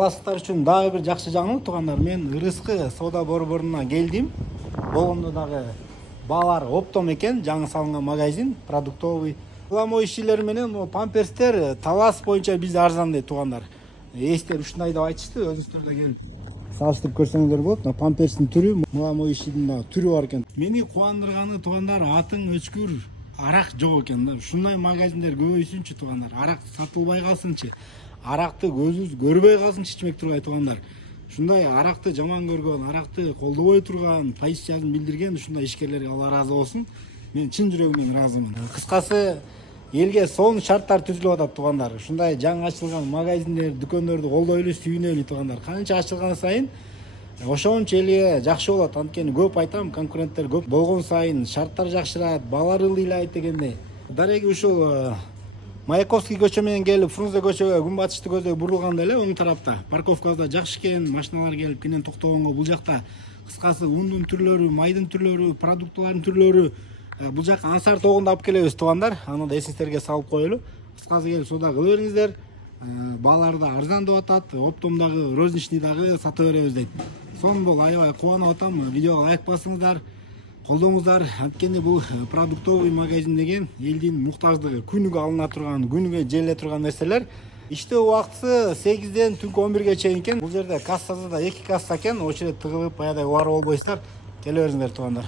Таластар үчүн дагы бир жакшы жаңылык туугандар. Мен Ырыскы соода борборунан келдим. Болгондо дагы баалар оптом экен, жаңы салынган магазин, продуктовый. Уламоо ишчилери менен памперстер Талас боюнча бизде арзан дейт туугандар. Эстер ушундай деп айтышты, өзүңүздөр да келип салыштырып көрсөңүздөр болот. Памперстин түрү, уламоо ишчилердин да түрү бар экен. Мени кубандырганы туугандар, атын өчкүр арак жок экен да. Ушундай магазиндер көбөйсүнчү туугандар. Арак сатылбай калсынчы. Аракты көзүбүз көрбөй калсынчы ичмек тургай туугандар. Ушундай аракты жаман көргөн, аракты колдобой турган, позициясын билдирген ушундай ишкерлерге Алла ыраазы болсун. Мен чын жүрөгүмөн ыраазымын. Кыскасы, элге сонун шарттар түзүлүп атат туугандар. Ушундай жаңы ачылган магазиндер, дүкөндөрдү колдойлу, сүйүнөлү туугандар. Канча ачылган сайын ошончо элге жакшы болот. Анткени көп айтам, конкуренттер көп болгон сайын шарттар жакшырат, баалар ылдыйлайт дегендей. Дареги ушул Маяковский көчө менен келип Фрунзе көчөгө күн батышты көздөй бурулганда эле оң тарапта парковкада жакшы экен, машиналар келип кенен токтогонго бул жакта кыскасы ундун түрлөрү, майдын түрлөрү, продуктылардын түрлөрү бул жака ансар тогунда алып келебиз туугандар. Аны да эсиңиздерге салып коелу. Кыскасы келип соода кыла бериңиздер. Баалар да арзан деп атат, оптомдагы розничный дагы сата беребиз дейт. Сонун бол, аябай кубанып атам. Видеого лайк басыңыздар. Колдоңуздар. Анткени бул продуктовый магазин деген элдин муктаждыгы, күнүгө алына турган, күнүгө желе турган нерселер. Иштөө убактысы 8ден түнкү 11ге чейин экен. Бул жерде кассасы да 2 касса экен. Очередь тыгылып, аябай убар болбойсуздар. Келе бериңиздер туугандар.